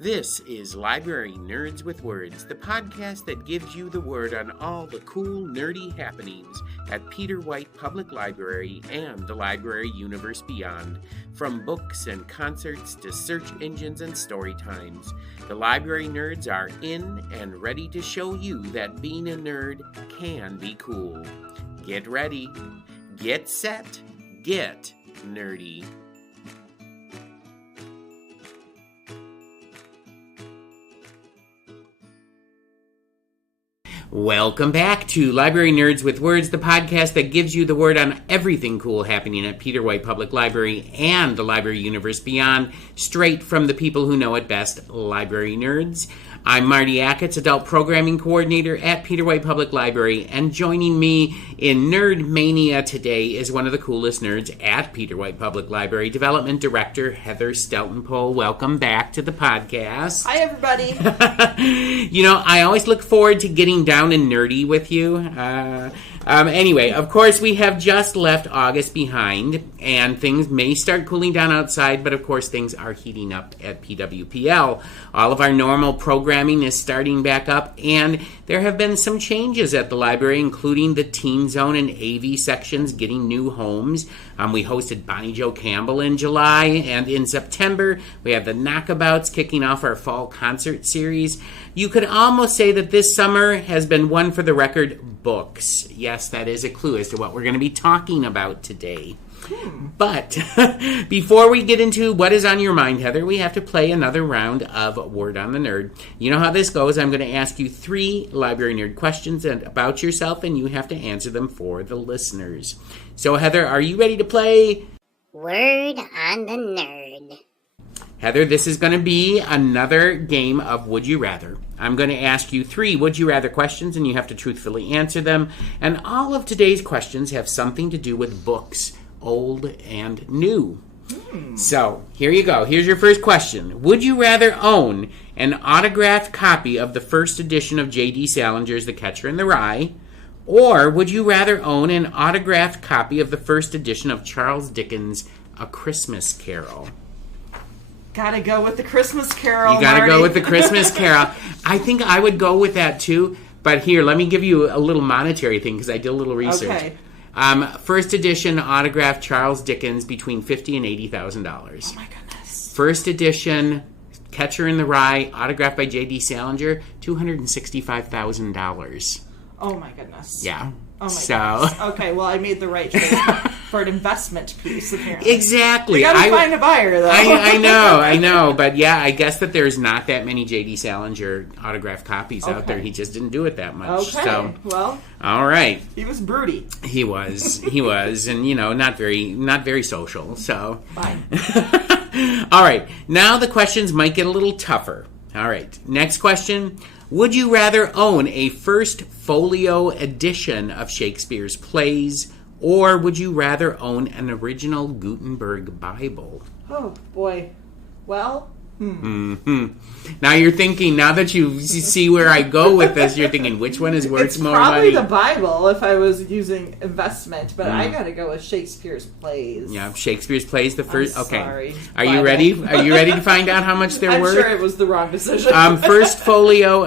This is Library Nerds with Words, the podcast that gives you the word on all the cool, nerdy happenings at Peter White Public Library and the library universe beyond. From books and concerts to search engines and story times, the library nerds are in and ready to show you that being a nerd can be cool. Get ready, get set, get nerdy. Welcome back to Library Nerds with Words, the podcast that gives you the word on everything cool happening at Peter White Public Library and the library universe beyond, straight from the people who know it best, library nerds. I'm Marty Achatz, Adult Programming Coordinator at Peter White Public Library, and joining me in Nerd Mania today is one of the coolest nerds at Peter White Public Library, Development Director Heather Steltenpohl. Welcome back to the podcast. Hi, everybody. I always look forward to getting down and nerdy with you. Anyway, of course, we have just left August behind, and things may start cooling down outside, but of course, things are heating up at PWPL. All of our normal programming is starting back up, and there have been some changes at the library, including the Teen Zone and AV sections getting new homes. We hosted Bonnie Jo Campbell in July, and in September, we have the Knockabouts kicking off our fall concert series. You could almost say that this summer has been one for the record books. Yes, that is a clue as to what we're going to be talking about today. But before we get into what is on your mind, Heather, we have to play another round of Word on the Nerd. You know how this goes. I'm going to ask you 3 library nerd questions about yourself, and you have to answer them for the listeners. So, Heather, are you ready to play Word on the Nerd? Heather, this is going to be another game of Would You Rather. I'm going to ask you 3 Would You Rather questions, and you have to truthfully answer them. And all of today's questions have something to do with books, old and new. So, here you go. Here's your first question. Would you rather own an autographed copy of the first edition of J.D. Salinger's The Catcher in the Rye, or would you rather own an autographed copy of the first edition of Charles Dickens' A Christmas Carol? Gotta go with the Christmas Carol, You gotta Marty. go with the Christmas Carol. I think I would go with that too, but here, let me give you a little monetary thing, because I did a little research. Okay. First edition autographed Charles Dickens between $50,000 and $80,000. Oh my goodness. First edition Catcher in the Rye autographed by J.D. Salinger, $265,000. Oh my goodness. Yeah. Oh my goodness. Okay, well, I made the right choice for an investment piece, apparently. Exactly. We gotta find a buyer, though. I know. But yeah, I guess that there's not that many J.D. Salinger autographed copies out there. He just didn't do it that much. Okay, So, well. All right. He was broody. He was, and not very social. So. Fine. All right. Now the questions might get a little tougher. All right. Next question. Would you rather own a first folio edition of Shakespeare's plays, or would you rather own an original Gutenberg Bible? Oh, boy. Well, Now you're thinking, now that you see where I go with this, you're thinking, which one is worth more money? It's probably the Bible if I was using investment, but I gotta go with Shakespeare's plays. Yeah, Shakespeare's plays, the first. I'm okay, sorry. Are you ready? Are you ready to find out how much they're I'm worth? sure it was the wrong decision. First folio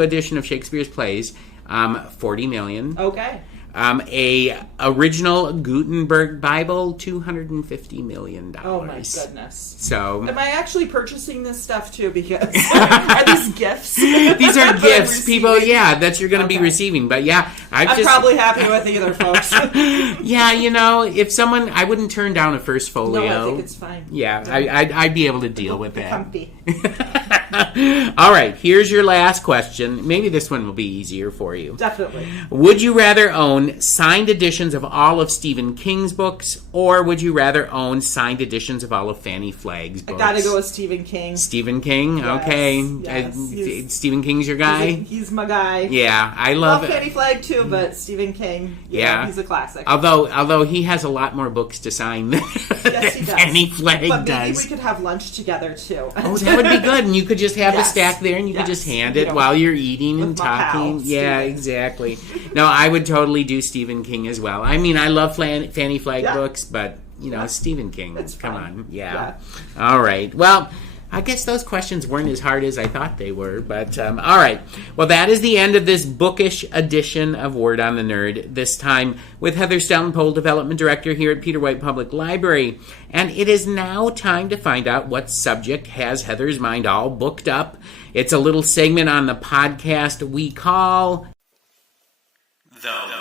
edition of Shakespeare's plays, $40 million. Okay. A original Gutenberg Bible, $250 million. Oh my goodness. So, am I actually purchasing this stuff too? Because are these gifts? These are gifts, people. Yeah, that you're going to be receiving. But yeah, I'm probably happy with either, folks. Yeah, if someone, I wouldn't turn down a first folio. No, I think it's fine. Yeah, I'd be able to deal with that. Comfy. All right, here's your last question. Maybe this one will be easier for you. Definitely. Would you rather own signed editions of all of Stephen King's books, or would you rather own signed editions of all of Fannie Flagg's books? I gotta go with Stephen King. Stephen King? Yes, Okay. yes. Stephen King's your guy? He's my guy. Yeah, I love it. Fannie Flagg too, but Stephen King, he's a classic. Although he has a lot more books to sign than, yes, he does. Fannie Flagg but does. Maybe we could have lunch together too. Oh, that would be good. And you could just have a stack there, and you could just hand it while you're eating and talking. Yeah, exactly. No, I would totally do Stephen King as well. I mean, I love Fannie Flagg books, but Stephen King. Come on. Yeah. All right. Well, I guess those questions weren't as hard as I thought they were. But, all right. Well, that is the end of this bookish edition of Word on the Nerd, this time with Heather Steltenpohl, Development Director here at Peter White Public Library. And it is now time to find out what subject has Heather's mind all booked up. It's a little segment on the podcast we call The Word.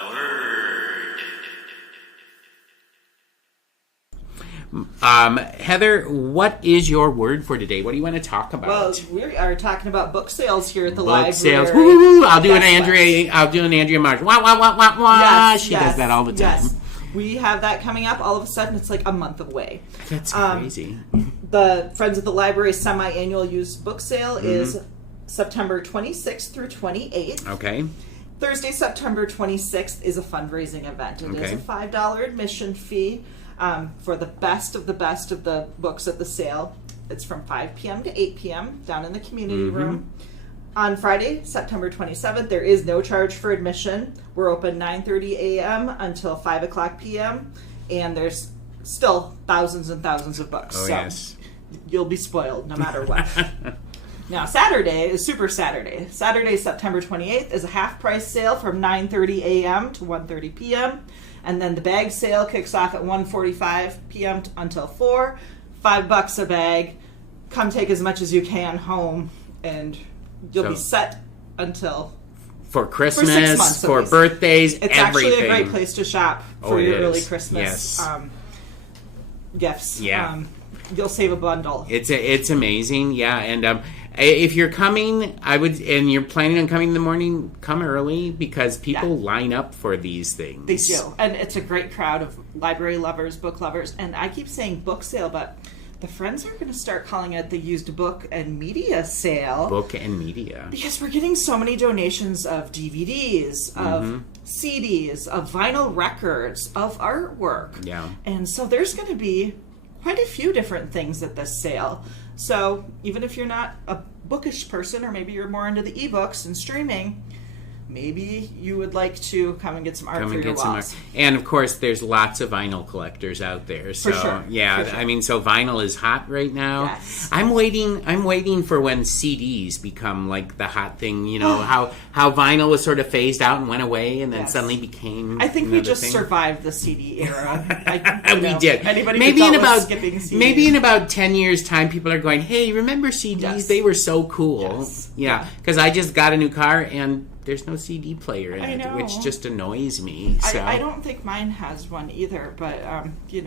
Heather, what is your word for today? What do you want to talk about? Well, we are talking about book sales here at the book library. Sales. Woo! I'll do an Andrea Marsh. Wah wah wah wah wah. Yes, she does that all the time. Yes. We have that coming up. All of a sudden, it's like a month away. That's crazy. The Friends of the Library semi-annual used book sale is September 26th through 28th. Okay. Thursday, September 26th is a fundraising event. It is a $5 admission fee for the best of the books at the sale. It's from 5 p.m. to 8 p.m. down in the community room. On Friday, September 27th, there is no charge for admission. We're open 9:30 a.m. until 5 o'clock p.m. And there's still thousands and thousands of books. Oh, so yes. You'll be spoiled no matter what. Now, Saturday is Super Saturday. Saturday, September 28th, is a half-price sale from 9:30 a.m. to 1:30 p.m. And then the bag sale kicks off at 1:45 p.m. until 4. $5 a bag. Come take as much as you can home, and you'll be set until... For Christmas, 6 months, for birthdays, it's everything. Actually a great place to shop for your early Christmas gifts. Yeah. You'll save a bundle. It's amazing, yeah. And if you're coming, and you're planning on coming in the morning, come early because people line up for these things. They do, and it's a great crowd of library lovers, book lovers. And I keep saying book sale, but the Friends are going to start calling it the used book and media sale. Book and media. Because we're getting so many donations of DVDs, of CDs, of vinyl records, of artwork. Yeah. And so there's going to be quite a few different things at this sale. So even if you're not a bookish person, or maybe you're more into the ebooks and streaming, maybe you would like to come and get some art for your walls. And of course, there's lots of vinyl collectors out there. So, for sure. Yeah, for sure. I mean, so vinyl is hot right now. Yes. I'm waiting for when CDs become like the hot thing. You know how vinyl was sort of phased out and went away, and then suddenly became. I think we just thing. survived the CD era. We did. Anybody skipping CDs. Maybe in about 10 years' time, people are going, "Hey, remember CDs? Yes. They were so cool." Yes. Yeah, because I just got a new car and there's no CD player in it, which just annoys me. So. I don't think mine has one either, but you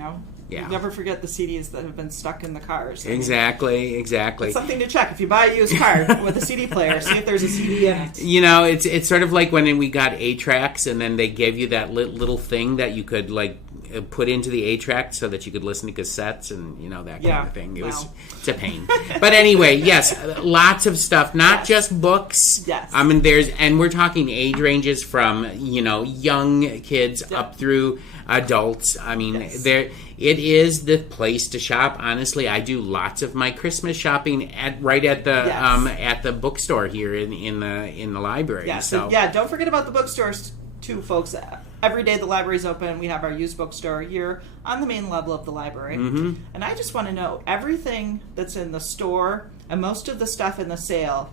never forget the CDs that have been stuck in the cars. Exactly. It's something to check. If you buy a used car with a CD player, see if there's a CD in it. You know, it's sort of like when we got 8-tracks and then they gave you that little thing that you could like put into the 8-track so that you could listen to cassettes and that kind of thing. It's a pain. But anyway, yes, lots of stuff, not just books. Yes. I mean, and we're talking age ranges from young kids up through adults. I mean, it is the place to shop. Honestly, I do lots of my Christmas shopping at the bookstore here in the library. Yeah. So don't forget about the bookstores too, folks. Every day the library's open. We have our used bookstore here on the main level of the library. And I just want to know, everything that's in the store and most of the stuff in the sale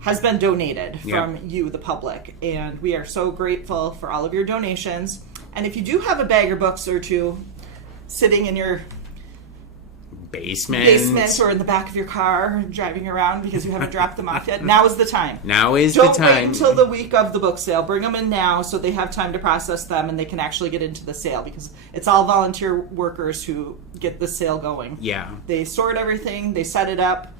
has been donated from you, the public. And we are so grateful for all of your donations. And if you do have a bag of books or two sitting in your basement or in the back of your car driving around because you haven't dropped them off yet, now is the time. Don't wait until the week of the book sale. Bring them in now so they have time to process them and they can actually get into the sale, because it's all volunteer workers who get the sale going. Yeah. They sort everything, they set it up,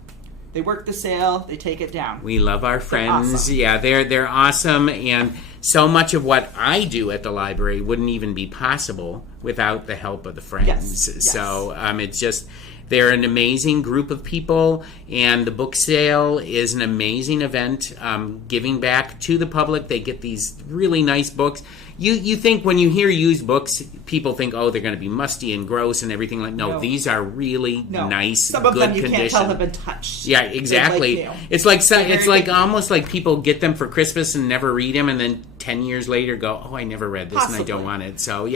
they work the sale, they take it down. We love our friends. Awesome. Yeah, they're awesome, and so much of what I do at the library wouldn't even be possible without the help of the friends. Yes. So it's just, they're an amazing group of people, and the book sale is an amazing event, giving back to the public. They get these really nice books. You think when you hear used books, people think, oh, they're going to be musty and gross and everything like. No, these are really nice, some of good them you condition. Can't tell have been touched. Yeah, exactly. It's like almost like people get them for Christmas and never read them, and then 10 years later go, oh, I never read this and I don't want it. So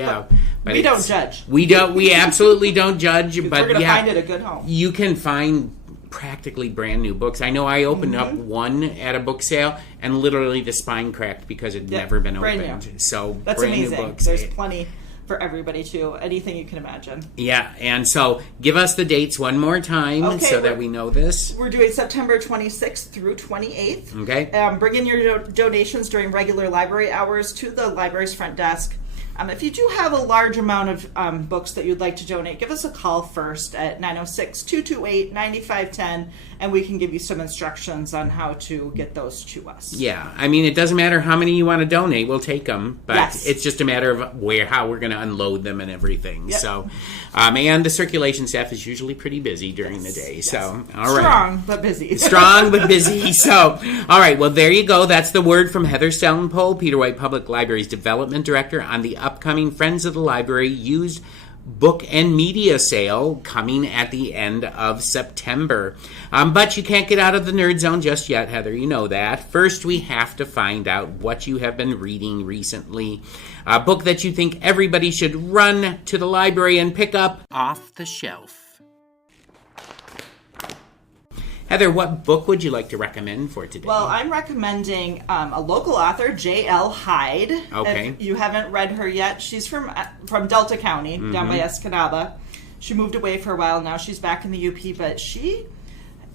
but we don't judge. We absolutely don't judge. But we're going to find it a good home. You can find practically brand new books. I know I opened up one at a book sale, and literally the spine cracked because it had never been brand opened. new. So That's brand amazing. new books. There's plenty for everybody too. Anything you can imagine. Yeah, and so give us the dates one more time so that we know this. We're doing September 26th through 28th. Okay. Bring in your donations during regular library hours to the library's front desk. If you do have a large amount of books that you'd like to donate, give us a call first at 906-228-9510, and we can give you some instructions on how to get those to us. Yeah, I mean, it doesn't matter how many you want to donate. We'll take them, but Yes. it's just a matter of how we're going to unload them and everything. Yep. So, and the circulation staff is usually pretty busy during the day. Yes. So, all right. Strong, but busy. Strong but busy. So, all right. Well, there you go. That's the word from Heather Steltenpohl, Peter White Public Library's Development Director, on the upcoming Friends of the Library used book and media sale coming at the end of September. But you can't get out of the nerd zone just yet, Heather. You know that. First, we have to find out what you have been reading recently. A book that you think everybody should run to the library and pick up off the shelf. Heather, what book would you like to recommend for today? Well, I'm recommending a local author, J.L. Hyde. Okay. If you haven't read her yet, she's from Delta County, down by Escanaba. She moved away for a while. Now she's back in the UP, but she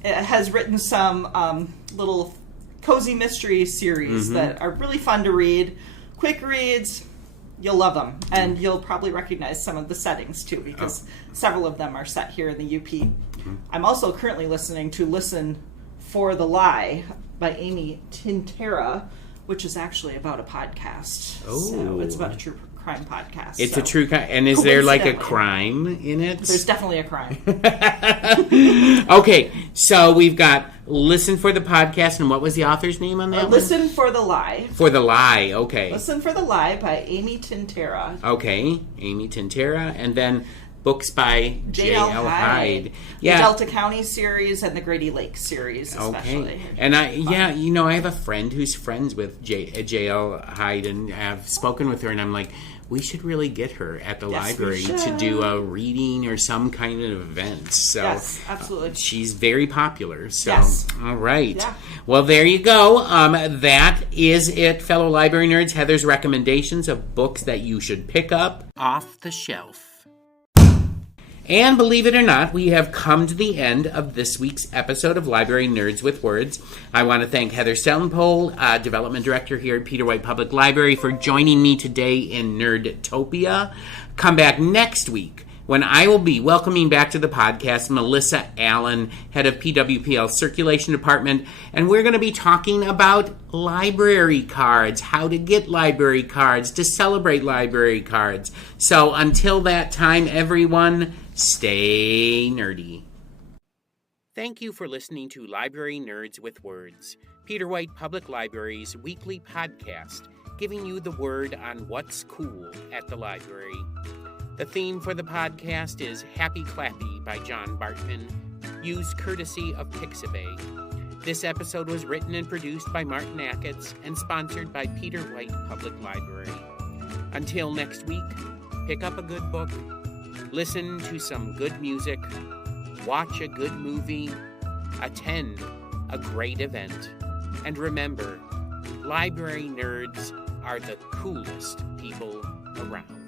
has written some little cozy mystery series that are really fun to read. Quick reads. You'll love them. And you'll probably recognize some of the settings, too, because several of them are set here in the UP. I'm also currently listening to Listen for the Lie by Amy Tintera, which is actually about a podcast. Oh. So it's about a true crime podcast. It's a true crime. And is there like a Coincidentally. crime in it? There's definitely a crime. Okay, so we've got Listen for the Podcast, and what was the author's name on that one? Listen for the Lie. For the Lie, okay. Listen for the Lie by Amy Tintera. Okay, Amy Tintera, and then books by J.L. J.L. Hyde. Yeah. The Delta County series and the Grady Lake series, especially. Okay. And I have a friend who's friends with J.L. Hyde, and I've spoken with her, and I'm like, we should really get her at the library to do a reading or some kind of event. So yes, absolutely. She's very popular. So, yes. All right. Yeah. Well, there you go. That is it, fellow library nerds. Heather's recommendations of books that you should pick up off the shelf. And believe it or not, we have come to the end of this week's episode of Library Nerds with Words. I want to thank Heather Steltenpohl, Development Director here at Peter White Public Library, for joining me today in Nerdtopia. Come back next week when I will be welcoming back to the podcast Melissa Allen, head of PWPL Circulation Department, and we're going to be talking about library cards, how to get library cards, to celebrate library cards. So until that time, everyone, stay nerdy. Thank you for listening to Library Nerds with Words, Peter White Public Library's weekly podcast, giving you the word on what's cool at the library. The theme for the podcast is Happy Clappy by John Bartman, used courtesy of Pixabay. This episode was written and produced by Martin Acketts and sponsored by Peter White Public Library. Until next week, pick up a good book, listen to some good music, watch a good movie, attend a great event, and remember, library nerds are the coolest people around.